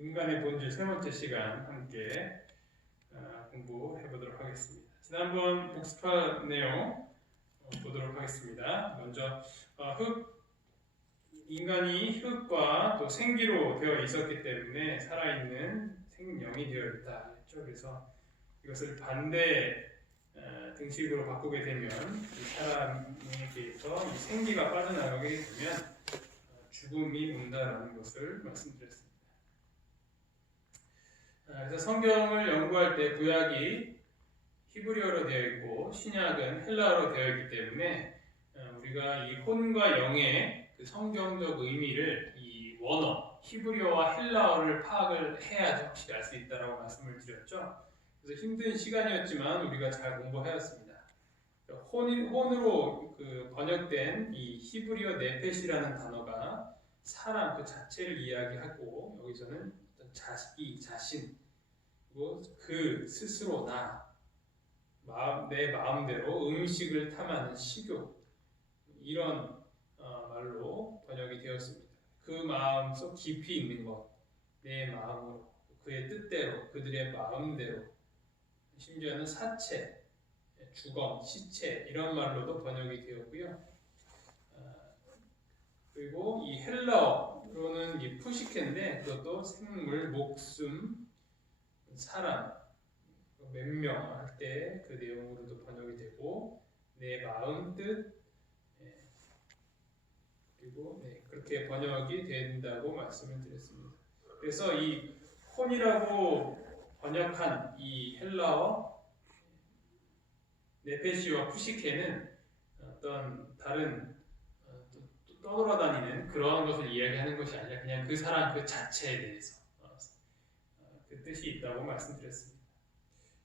인간의 본질 세 번째 시간 함께 공부해 보도록 하겠습니다. 지난번 복습한 내용 보도록 하겠습니다. 먼저 인간이 흙과 또 생기로 되어 있었기 때문에 살아있는 생명이 되어 있다 했죠. 그래서 이것을 반대 등식으로 바꾸게 되면 이 사람에게서 이 생기가 빠져나가게 되면 죽음이 온다라는 것을 말씀드렸습니다. 그래서 성경을 연구할 때 구약이 히브리어로 되어 있고 신약은 헬라어로 되어 있기 때문에 우리가 이 혼과 영의 그 성경적 의미를 이 원어 히브리어와 헬라어를 파악을 해야지 확실히 알 수 있다라고 말씀을 드렸죠. 그래서 힘든 시간이었지만 우리가 잘 공부하였습니다. 혼으로 그 번역된 이 히브리어 네펫이라는 단어가 사람 그 자체를 이야기하고 여기서는 자신 그리고 그 스스로 내 마음대로 음식을 탐하는 식욕 이런 말로 번역이 되었습니다. 그 마음속 깊이 있는 것, 내 마음으로 그의 뜻대로 그들의 마음대로 심지어는 사체, 주검, 시체 이런 말로도 번역이 되었고요. 그리고 이 헬라어로는 이 푸시케인데 그것도 생물, 목숨, 사람, 몇 명 할 때 그 내용으로도 번역이 되고 내 마음, 뜻 그리고 그렇게 번역이 된다고 말씀을 드렸습니다. 그래서 이 혼이라고 번역한 이 헬라어 네페시와 푸시케는 어떤 다른 떠돌아다니는 그러한 것을 이야기하는 것이 아니라 그냥 그 사람 그 자체에 대해서 그 뜻이 있다고 말씀드렸습니다.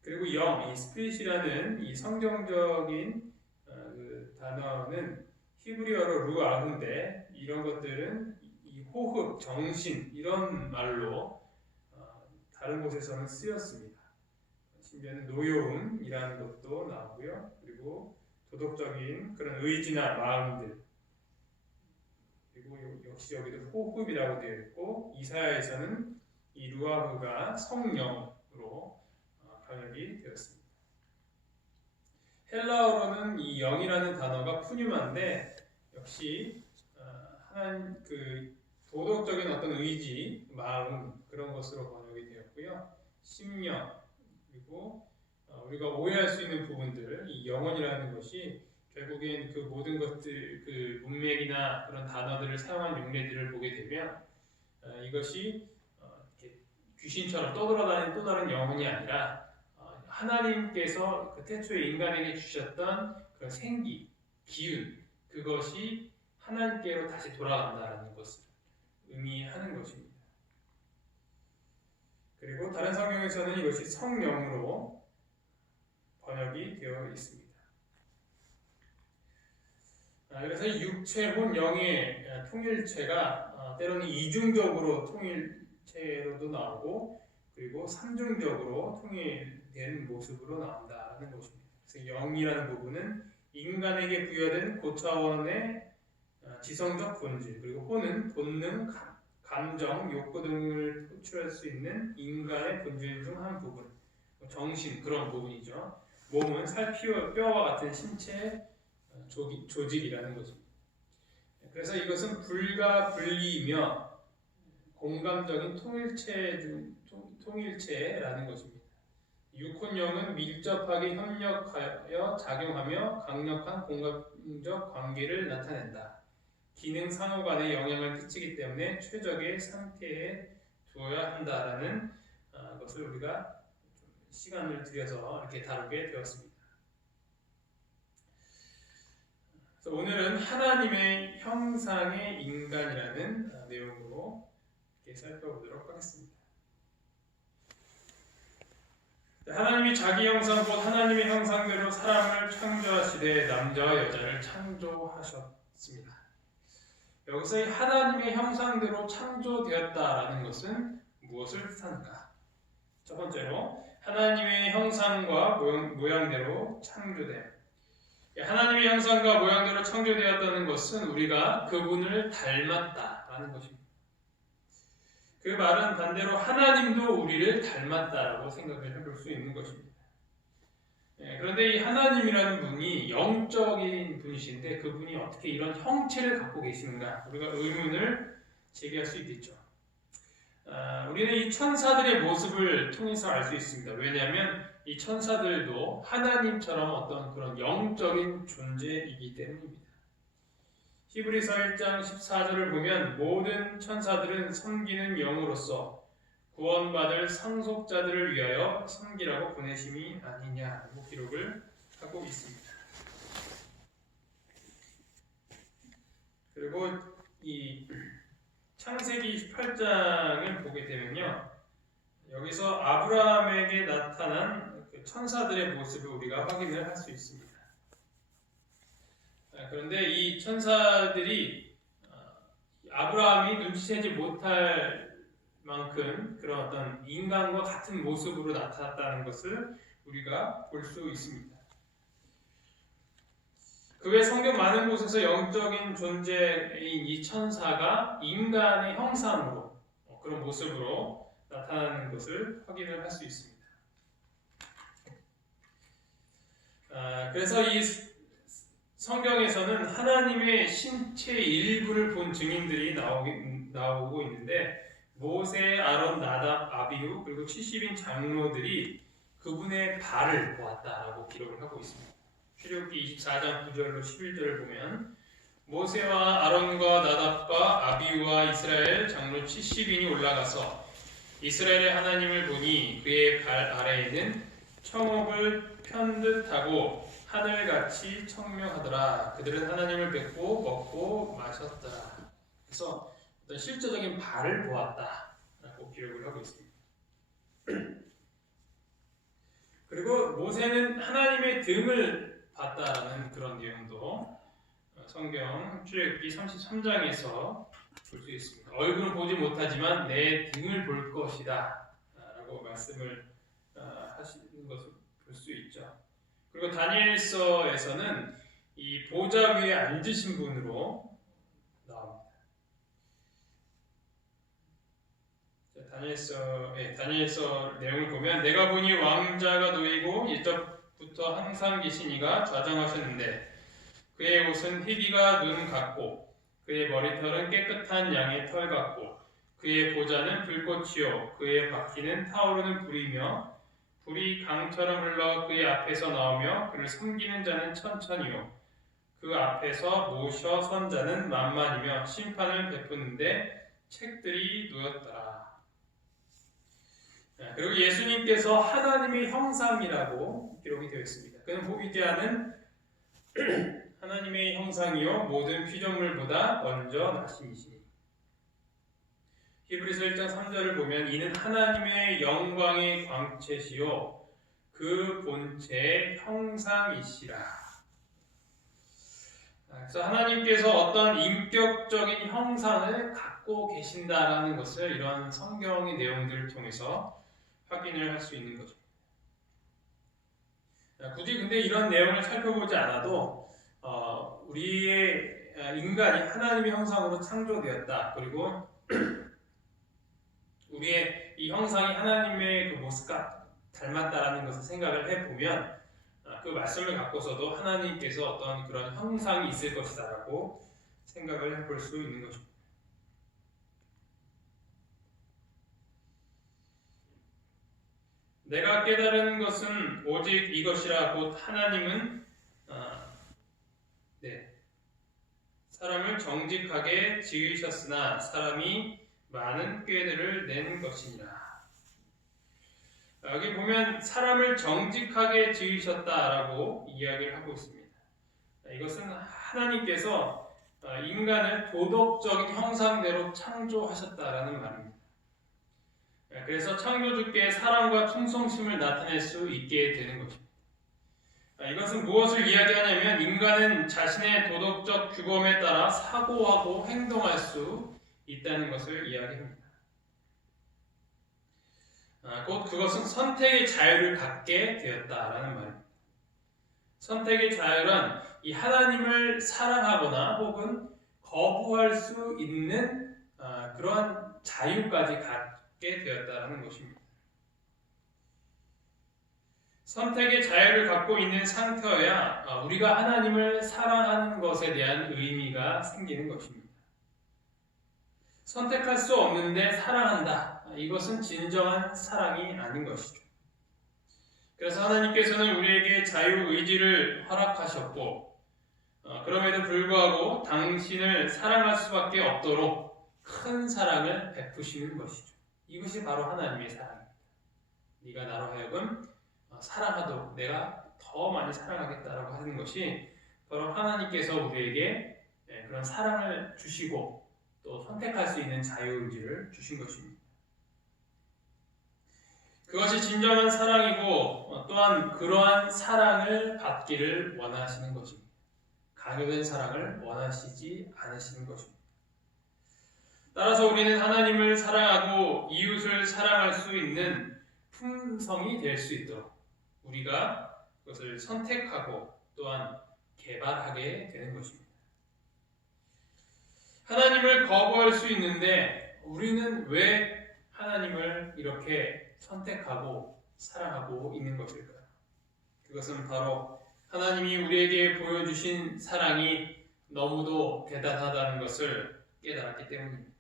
그리고 영, 이 스피릿이라는 이 성경적인 그 단어는 히브리어로 루아흐인데 이런 것들은 이 호흡, 정신 이런 말로 다른 곳에서는 쓰였습니다. 심지어는 노여움이라는 것도 나오고요. 그리고 도덕적인 그런 의지나 마음들 그리고 역시 여기도 호흡이라고 되어 있고 이사야에서는 이 루아흐가 성령으로 번역이 되었습니다. 헬라어로는 이 영이라는 단어가 푸뉴마인데 역시 하나님 그 도덕적인 어떤 의지, 마음 그런 것으로 번역이 되었고요. 심령 그리고 우리가 오해할 수 있는 부분들, 이 영혼이라는 것이 결국엔 그 모든 것들, 그 문맥이나 그런 단어들을 사용한 용례들을 보게 되면 이것이 이렇게 귀신처럼 떠돌아다니는 또 다른 영혼이 아니라 하나님께서 그 태초에 인간에게 주셨던 그런 생기, 기운 그것이 하나님께로 다시 돌아간다라는 것을 의미하는 것입니다. 그리고 다른 성경에서는 이것이 성령으로 번역이 되어 있습니다. 그래서 육체, 혼, 영의 통일체가 때로는 이중적으로 통일체로도 나오고 그리고 삼중적으로 통일된 모습으로 나온다는 것입니다. 그래서 영이라는 부분은 인간에게 부여된 고차원의 지성적 본질 그리고 혼은 본능, 감정, 욕구 등을 표출할 수 있는 인간의 본질 중 한 부분 정신 그런 부분이죠. 몸은 살, 뼈와 같은 신체 조직이라는 것입니다. 그래서 이것은 불가 분리이며 공감적인 통일체라는 것입니다. 육혼영은 밀접하게 협력하여 작용하며 강력한 공감적 관계를 나타낸다. 기능 상호 간에 영향을 끼치기 때문에 최적의 상태에 두어야 한다라는 것을 우리가 시간을 들여서 이렇게 다루게 되었습니다. 그래서 오늘은 하나님의 형상의 인간이라는 내용으로 이렇게 살펴보도록 하겠습니다. 하나님이 자기 형상 곧 하나님의 형상대로 사람을 창조하시되 남자와 여자를 창조하셨습니다. 여기서 이 하나님의 형상대로 창조되었다라는 것은 무엇을 뜻하는가? 첫 번째로 하나님의 형상과 모양대로 창조됨. 하나님의 형상과 모양대로 창조되었다는 것은 우리가 그분을 닮았다라는 것입니다. 그 말은 반대로 하나님도 우리를 닮았다라고 생각을 해볼 수 있는 것입니다. 그런데 이 하나님이라는 분이 영적인 분이신데 그분이 어떻게 이런 형체를 갖고 계시는가 우리가 의문을 제기할 수 있겠죠. 우리는 이 천사들의 모습을 통해서 알 수 있습니다. 왜냐하면 이 천사들도 하나님처럼 어떤 그런 영적인 존재이기 때문입니다. 히브리서 1장 14절을 보면 모든 천사들은 섬기는 영으로서 구원받을 상속자들을 위하여 섬기라고 보내심이 아니냐고 기록을 하고 있습니다. 그리고 이 창세기 28장을 보게 되면요, 여기서 아브라함에게 나타난 그 천사들의 모습을 우리가 확인을 할 수 있습니다. 그런데 이 천사들이 아브라함이 눈치채지 못할 만큼 그런 어떤 인간과 같은 모습으로 나타났다는 것을 우리가 볼 수 있습니다. 그 외 성경 많은 곳에서 영적인 존재인 이 천사가 인간의 형상으로 그런 모습으로 나타나는 것을 확인을 할 수 있습니다. 그래서 이 성경에서는 하나님의 신체 일부를 본 증인들이 나오고 있는데 모세, 아론, 나답, 아비후 그리고 70인 장로들이 그분의 발을 보았다라고 기록을 하고 있습니다. 출애굽기 24장 9절로 11절을 보면 모세와 아론과 나답과 아비후와 이스라엘 장로 70인이 올라가서 이스라엘의 하나님을 보니 그의 발 아래에는 청옥을 편듯하고 하늘같이 청명하더라. 그들은 하나님을 뵙고 먹고 마셨더라. 그래서 어떤 실제적인 발을 보았다라고 기록을 하고 있습니다. 그리고 모세는 하나님의 등을 봤다라는 그런 내용도 성경 출애굽기 33장에서 볼 수 있습니다. 얼굴은 보지 못하지만 내 등을 볼 것이다 라고 말씀을 하시는 것을 볼 수 있죠. 그리고 다니엘서에서는 이 보좌 위에 앉으신 분으로 나옵니다. 다니엘서 내용을 보면 내가 보니 왕자가 놓이고 이때부터 항상 계시니가 좌정하셨는데 그의 옷은 희비가 눈 같고 그의 머리털은 깨끗한 양의 털 같고 그의 보좌는 불꽃이요 그의 바퀴는 타오르는 불이며 불이 강처럼 흘러 그의 앞에서 나오며 그를 섬기는 자는 천천히요 그 앞에서 모셔 선 자는 만만이며 심판을 베푸는데 책들이 놓였더라. 그리고 예수님께서 하나님의 형상이라고 기록이 되어 있습니다. 그는 위대한 하나님의 형상이요 모든 피조물보다 먼저 나심이시니 히브리서 1장 3절을 보면 이는 하나님의 영광의 광채시요 그 본체의 형상이시라. 그래서 하나님께서 어떤 인격적인 형상을 갖고 계신다라는 것을 이런 성경의 내용들을 통해서 확인을 할 수 있는 거죠. 굳이 근데 이런 내용을 살펴보지 않아도 우리의 인간이 하나님의 형상으로 창조되었다. 그리고 우리의 이 형상이 하나님의 그 모습과 닮았다라는 것을 생각을 해보면 그 말씀을 갖고서도 하나님께서 어떤 그런 형상이 있을 것이다라고 생각을 해볼 수 있는 것입니다. 내가 깨달은 것은 오직 이것이라 곧 하나님은 사람을 정직하게 지으셨으나 사람이 많은 꾀들을 낸 것이니라. 여기 보면 사람을 정직하게 지으셨다라고 이야기를 하고 있습니다. 이것은 하나님께서 인간을 도덕적인 형상대로 창조하셨다라는 말입니다. 그래서 창조주께 사랑과 충성심을 나타낼 수 있게 되는 것입니다. 이것은 무엇을 이야기하냐면 인간은 자신의 도덕적 규범에 따라 사고하고 행동할 수 있다는 것을 이야기합니다. 곧 그것은 선택의 자유를 갖게 되었다라는 말입니다. 선택의 자유란 이 하나님을 사랑하거나 혹은 거부할 수 있는 그러한 자유까지 갖게 되었다는 것입니다. 선택의 자유를 갖고 있는 상태여야 우리가 하나님을 사랑하는 것에 대한 의미가 생기는 것입니다. 선택할 수 없는데 사랑한다. 이것은 진정한 사랑이 아닌 것이죠. 그래서 하나님께서는 우리에게 자유의지를 허락하셨고 그럼에도 불구하고 당신을 사랑할 수밖에 없도록 큰 사랑을 베푸시는 것이죠. 이것이 바로 하나님의 사랑입니다. 네가 나로 하여금 사랑하도록 내가 더 많이 사랑하겠다라고 하는 것이 바로 하나님께서 우리에게 그런 사랑을 주시고 또 선택할 수 있는 자유의지를 주신 것입니다. 그것이 진정한 사랑이고 또한 그러한 사랑을 받기를 원하시는 것입니다. 강요된 사랑을 원하시지 않으시는 것입니다. 따라서 우리는 하나님을 사랑하고 이웃을 사랑할 수 있는 품성이 될 수 있도록 우리가 그것을 선택하고 또한 개발하게 되는 것입니다. 하나님을 거부할 수 있는데 우리는 왜 하나님을 이렇게 선택하고 사랑하고 있는 것일까요? 그것은 바로 하나님이 우리에게 보여주신 사랑이 너무도 대단하다는 것을 깨달았기 때문입니다.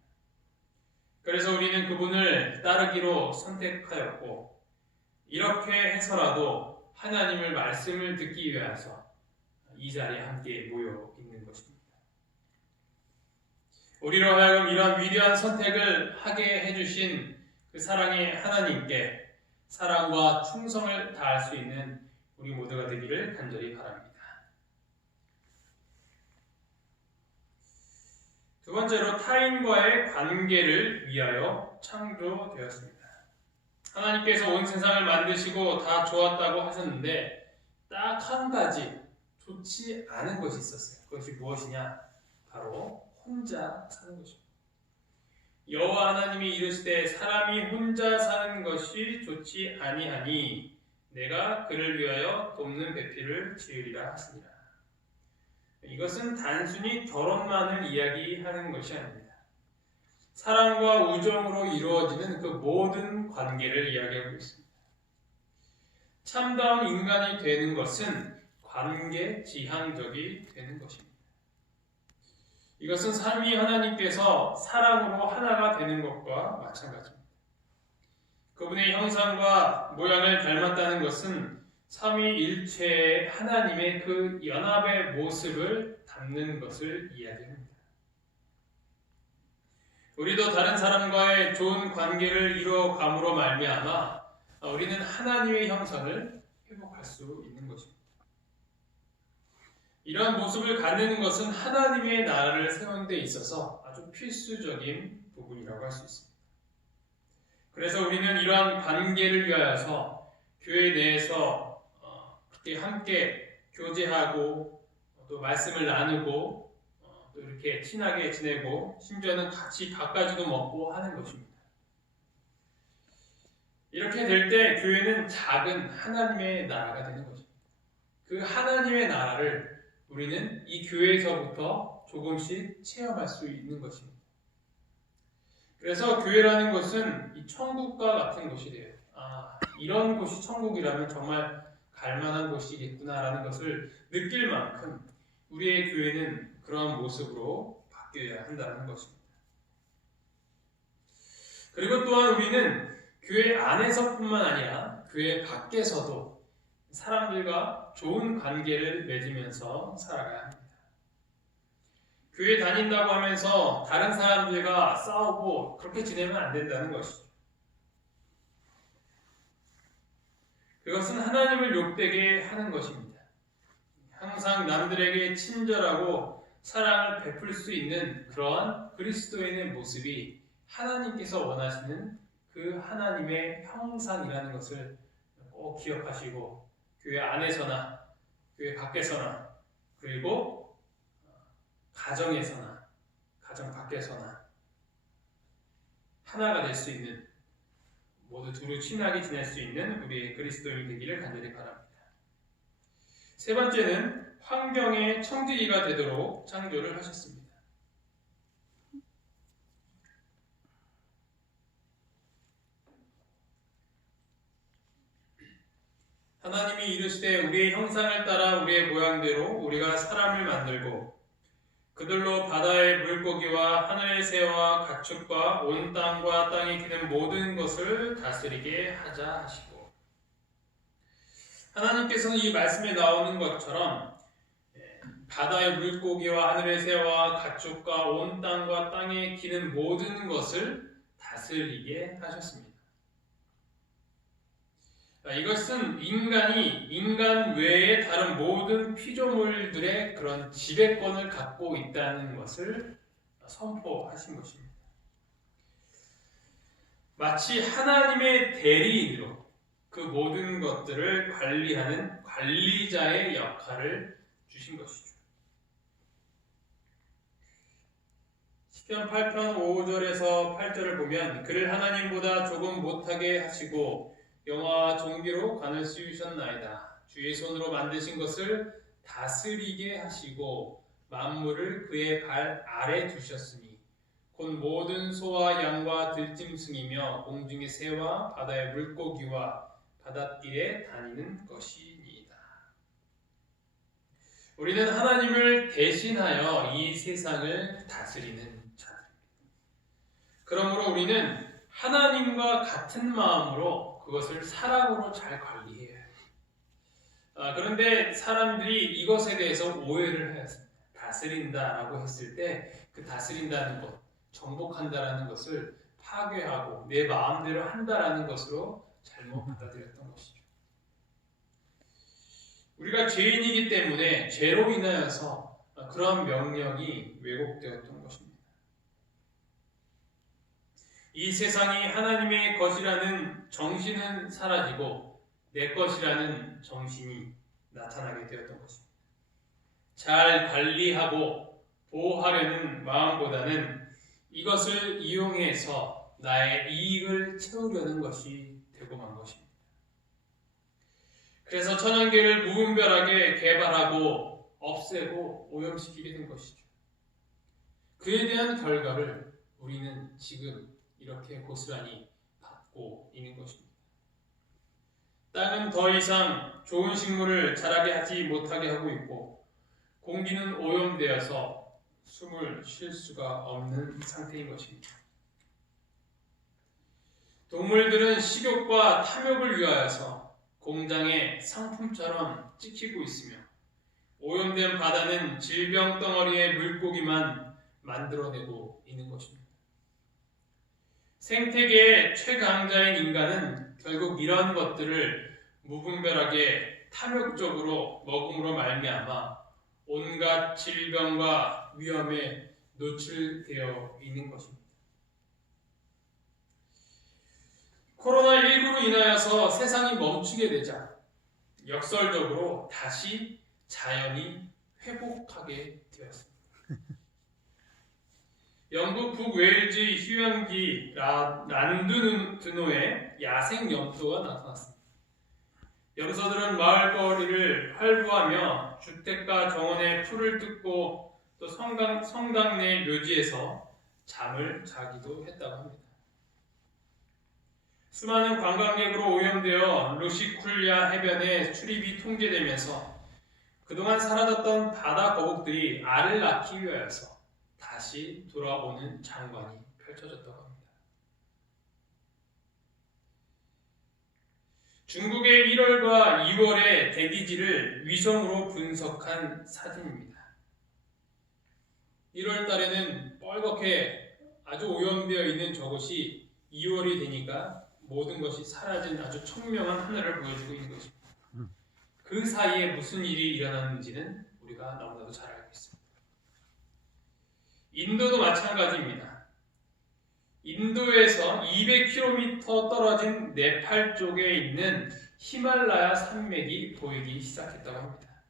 그래서 우리는 그분을 따르기로 선택하였고 이렇게 해서라도 하나님의 말씀을 듣기 위해서 이 자리에 함께 모여 있는 것입니다. 우리로 하여금 이런 위대한 선택을 하게 해주신 그 사랑의 하나님께 사랑과 충성을 다할 수 있는 우리 모두가 되기를 간절히 바랍니다. 두 번째로 타인과의 관계를 위하여 창조되었습니다. 하나님께서 온 세상을 만드시고 다 좋았다고 하셨는데 딱 한 가지 좋지 않은 것이 있었어요. 그것이 무엇이냐? 바로 혼자 사는 것입니다. 여호와 하나님이 이르시되 사람이 혼자 사는 것이 좋지 아니하니 내가 그를 위하여 돕는 배필을 지으리라 하시니라. 이것은 단순히 결혼만을 이야기하는 것이 아닙니다. 사랑과 우정으로 이루어지는 그 모든 관계를 이야기하고 있습니다. 참다운 인간이 되는 것은 관계 지향적이 되는 것입니다. 이것은 삼위 하나님께서 사랑으로 하나가 되는 것과 마찬가지입니다. 그분의 형상과 모양을 닮았다는 것은 삼위일체의 하나님의 그 연합의 모습을 담는 것을 이야기합니다. 우리도 다른 사람과의 좋은 관계를 이루어감으로 말미암아 우리는 하나님의 형상을 회복할 수 있는 것입니다. 이러한 모습을 갖는 것은 하나님의 나라를 세우는 데 있어서 아주 필수적인 부분이라고 할 수 있습니다. 그래서 우리는 이러한 관계를 위하여서 교회 내에서 그렇게 함께 교제하고 또 말씀을 나누고 또 이렇게 친하게 지내고 심지어는 같이 밥까지도 먹고 하는 것입니다. 이렇게 될 때 교회는 작은 하나님의 나라가 되는 것입니다. 그 하나님의 나라를 우리는 이 교회에서부터 조금씩 체험할 수 있는 것입니다. 그래서 교회라는 것은 이 천국과 같은 곳이래요. 이런 곳이 천국이라면 정말 갈만한 곳이겠구나라는 것을 느낄 만큼 우리의 교회는 그런 모습으로 바뀌어야 한다는 것입니다. 그리고 또한 우리는 교회 안에서뿐만 아니라 교회 밖에서도 사람들과 좋은 관계를 맺으면서 살아가야 합니다. 교회 다닌다고 하면서 다른 사람들과 싸우고 그렇게 지내면 안 된다는 것이죠. 그것은 하나님을 욕되게 하는 것입니다. 항상 남들에게 친절하고 사랑을 베풀 수 있는 그러한 그리스도인의 모습이 하나님께서 원하시는 그 하나님의 형상이라는 것을 꼭 기억하시고 교회 안에서나 교회 밖에서나 그리고 가정에서나 가정 밖에서나 하나가 될 수 있는 모두 두루 친하게 지낼 수 있는 우리의 그리스도인이 되기를 간절히 바랍니다. 세 번째는 환경의 청지기가 되도록 창조를 하셨습니다. 하나님이 이르시되 우리의 형상을 따라 우리의 모양대로 우리가 사람을 만들고 그들로 바다의 물고기와 하늘의 새와 가축과 온 땅과 땅에 기는 모든 것을 다스리게 하자 하시고, 하나님께서는 이 말씀에 나오는 것처럼 바다의 물고기와 하늘의 새와 가축과 온 땅과 땅에 기는 모든 것을 다스리게 하셨습니다. 이것은 인간이 인간 외의 다른 모든 피조물들의 그런 지배권을 갖고 있다는 것을 선포하신 것입니다. 마치 하나님의 대리인으로 그 모든 것들을 관리하는 관리자의 역할을 주신 것이죠. 시편 8편 5절에서 8절을 보면 그를 하나님보다 조금 못하게 하시고 영화와 종기로 간을 씌우셨나이다. 주의 손으로 만드신 것을 다스리게 하시고 만물을 그의 발 아래 두셨으니 곧 모든 소와 양과 들짐승이며 공중의 새와 바다의 물고기와 바닷길에 다니는 것이니이다. 우리는 하나님을 대신하여 이 세상을 다스리는 자들입니다. 그러므로 우리는 하나님과 같은 마음으로 그것을 사랑으로 잘 관리해야 해요. 그런데 사람들이 이것에 대해서 오해를 하였습니다. 다스린다라고 했을 때 그 다스린다는 것, 정복한다라는 것을 파괴하고 내 마음대로 한다라는 것으로 잘못 받아들였던 것이죠. 우리가 죄인이기 때문에 죄로 인하여서 그런 명령이 왜곡되었던 것입니다. 이 세상이 하나님의 것이라는 정신은 사라지고 내 것이라는 정신이 나타나게 되었던 것입니다. 잘 관리하고 보호하려는 마음보다는 이것을 이용해서 나의 이익을 채우려는 것이 되고 만 것입니다. 그래서 천연계를 무분별하게 개발하고 없애고 오염시키게 된 것이죠. 그에 대한 결과를 우리는 지금 이렇게 고스란히 받고 있는 것입니다. 땅은 더 이상 좋은 식물을 자라게 하지 못하게 하고 있고 공기는 오염되어서 숨을 쉴 수가 없는 상태인 것입니다. 동물들은 식욕과 탐욕을 위하여서 공장의 상품처럼 찍히고 있으며 오염된 바다는 질병 덩어리의 물고기만 만들어내고 있는 것입니다. 생태계의 최강자인 인간은 결국 이러한 것들을 무분별하게 탐욕적으로 먹음으로 말미암아 온갖 질병과 위험에 노출되어 있는 것입니다. 코로나19로 인하여서 세상이 멈추게 되자 역설적으로 다시 자연이 회복하게 되었습니다. 영국 북웨일즈 휴양지 란두노에 야생 염소가 나타났습니다. 염소들은 마을거리를 활보하며 주택가 정원에 풀을 뜯고 또 성당 내 묘지에서 잠을 자기도 했다고 합니다. 수많은 관광객으로 오염되어 루시쿨리아 해변에 출입이 통제되면서 그동안 사라졌던 바다 거북들이 알을 낳기 위하여서 다시 돌아오는 장관이 펼쳐졌다고 합니다. 중국의 1월과 2월의 대기질을 위성으로 분석한 사진입니다. 1월 달에는 뻘겋게 아주 오염되어 있는 저것이 2월이 되니까 모든 것이 사라진 아주 청명한 하늘을 보여주고 있는 것입니다. 그 사이에 무슨 일이 일어났는지는 우리가 너무나도 잘 알고 있습니다. 인도도 마찬가지입니다. 인도에서 200km 떨어진 네팔 쪽에 있는 히말라야 산맥이 보이기 시작했다고 합니다.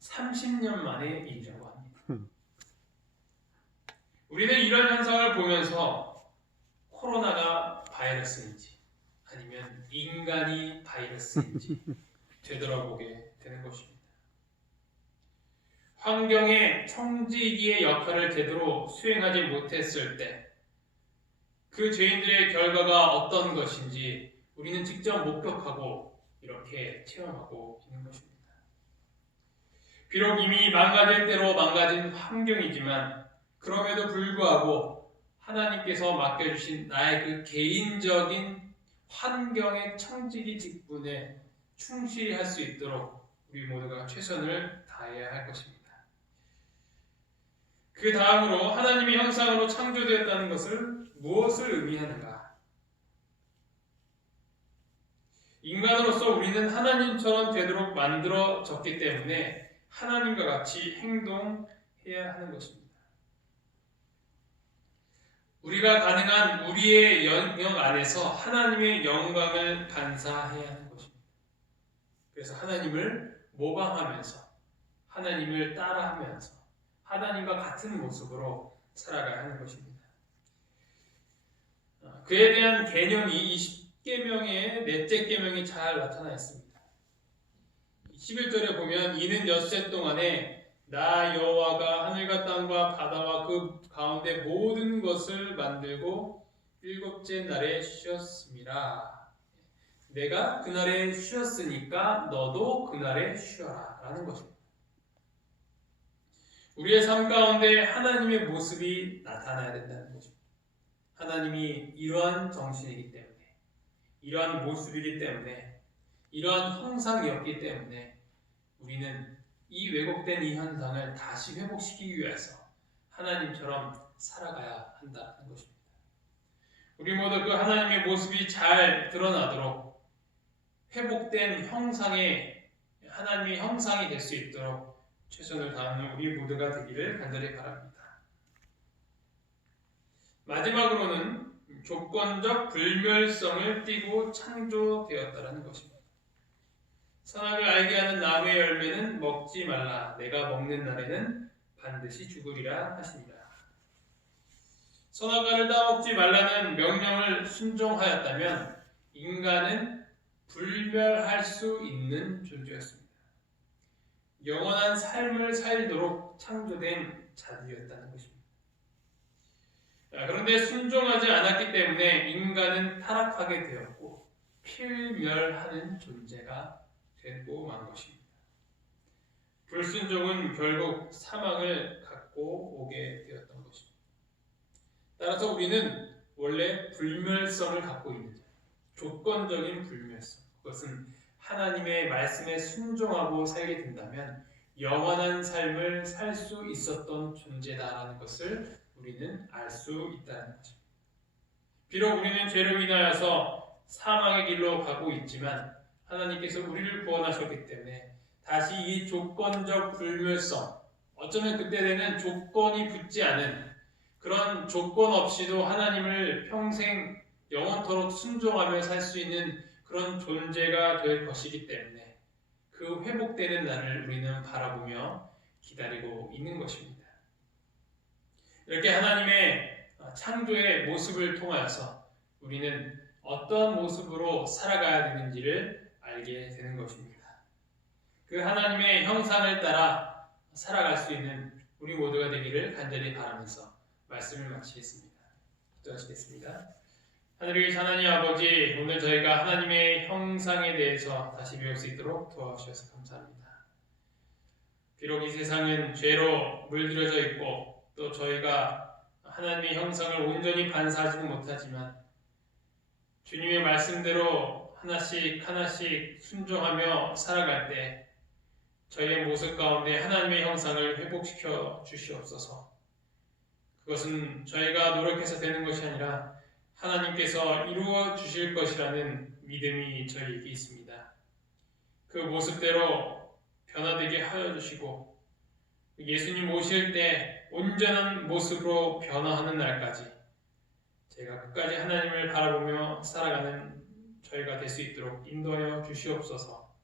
30년 만의 일이라고 합니다. 우리는 이런 현상을 보면서 코로나가 바이러스인지 아니면 인간이 바이러스인지 되돌아보게 되는 것입니다. 환경의 청지기의 역할을 제대로 수행하지 못했을 때 그 죄인들의 결과가 어떤 것인지 우리는 직접 목격하고 이렇게 체험하고 있는 것입니다. 비록 이미 망가질 대로 망가진 환경이지만 그럼에도 불구하고 하나님께서 맡겨주신 나의 그 개인적인 환경의 청지기 직분에 충실히 할 수 있도록 우리 모두가 최선을 다해야 할 것입니다. 그 다음으로 하나님의 형상으로 창조되었다는 것을 무엇을 의미하는가? 인간으로서 우리는 하나님처럼 되도록 만들어졌기 때문에 하나님과 같이 행동해야 하는 것입니다. 우리가 가능한 우리의 영역 안에서 하나님의 영광을 간사해야 하는 것입니다. 그래서 하나님을 모방하면서 하나님을 따라하면서 하나님과 같은 모습으로 살아가야 하는 것입니다. 그에 대한 개념이 이 10계명의 넷째 계명이 잘 나타나 있습니다. 11절에 보면 이는 엿새 동안에 나 여호와가 하늘과 땅과 바다와 그 가운데 모든 것을 만들고 일곱째 날에 쉬었습니다. 내가 그날에 쉬었으니까 너도 그날에 쉬어라 라는 것입니다. 우리의 삶 가운데 하나님의 모습이 나타나야 된다는 것입니다. 하나님이 이러한 정신이기 때문에, 이러한 모습이기 때문에, 이러한 형상이었기 때문에 우리는 이 왜곡된 이 현상을 다시 회복시키기 위해서 하나님처럼 살아가야 한다는 것입니다. 우리 모두 그 하나님의 모습이 잘 드러나도록 회복된 형상의 하나님의 형상이 될 수 있도록 최선을 다하는 우리 모두가 되기를 간절히 바랍니다. 마지막으로는 조건적 불멸성을 띠고 창조되었다는 것입니다. 선악을 알게 하는 나무의 열매는 먹지 말라. 내가 먹는 날에는 반드시 죽으리라 하시니라. 선악과를 따먹지 말라는 명령을 순종하였다면 인간은 불멸할 수 있는 존재였습니다. 영원한 삶을 살도록 창조된 자들이었다는 것입니다. 그런데 순종하지 않았기 때문에 인간은 타락하게 되었고 필멸하는 존재가 되고 만 것입니다. 불순종은 결국 사망을 갖고 오게 되었던 것입니다. 따라서 우리는 원래 불멸성을 갖고 있는 자예요. 조건적인 불멸성. 그것은 하나님의 말씀에 순종하고 살게 된다면 영원한 삶을 살 수 있었던 존재다라는 것을 우리는 알 수 있다는 것입니다. 비록 우리는 죄로 인하여서 사망의 길로 가고 있지만 하나님께서 우리를 구원하셨기 때문에 다시 이 조건적 불멸성, 어쩌면 그때는 조건이 붙지 않은 그런 조건 없이도 하나님을 평생 영원토록 순종하며 살 수 있는 그런 존재가 될 것이기 때문에 그 회복되는 날을 우리는 바라보며 기다리고 있는 것입니다. 이렇게 하나님의 창조의 모습을 통하여서 우리는 어떠한 모습으로 살아가야 되는지를 알게 되는 것입니다. 그 하나님의 형상을 따라 살아갈 수 있는 우리 모두가 되기를 간절히 바라면서 말씀을 마치겠습니다. 기도하시겠습니다. 하늘에 계신 하나님 아버지, 오늘 저희가 하나님의 형상에 대해서 다시 배울 수 있도록 도와주셔서 감사합니다. 비록 이 세상은 죄로 물들여져 있고 또 저희가 하나님의 형상을 온전히 반사하지는 못하지만 주님의 말씀대로 하나씩 하나씩 순종하며 살아갈 때 저희의 모습 가운데 하나님의 형상을 회복시켜 주시옵소서. 그것은 저희가 노력해서 되는 것이 아니라 하나님께서 이루어 주실 것이라는 믿음이 저희에게 있습니다. 그 모습대로 변화되게 하여 주시고 예수님 오실 때 온전한 모습으로 변화하는 날까지 제가 끝까지 하나님을 바라보며 살아가는 저희가 될 수 있도록 인도하여 주시옵소서.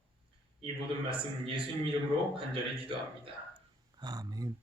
이 모든 말씀 예수님 이름으로 간절히 기도합니다. 아멘.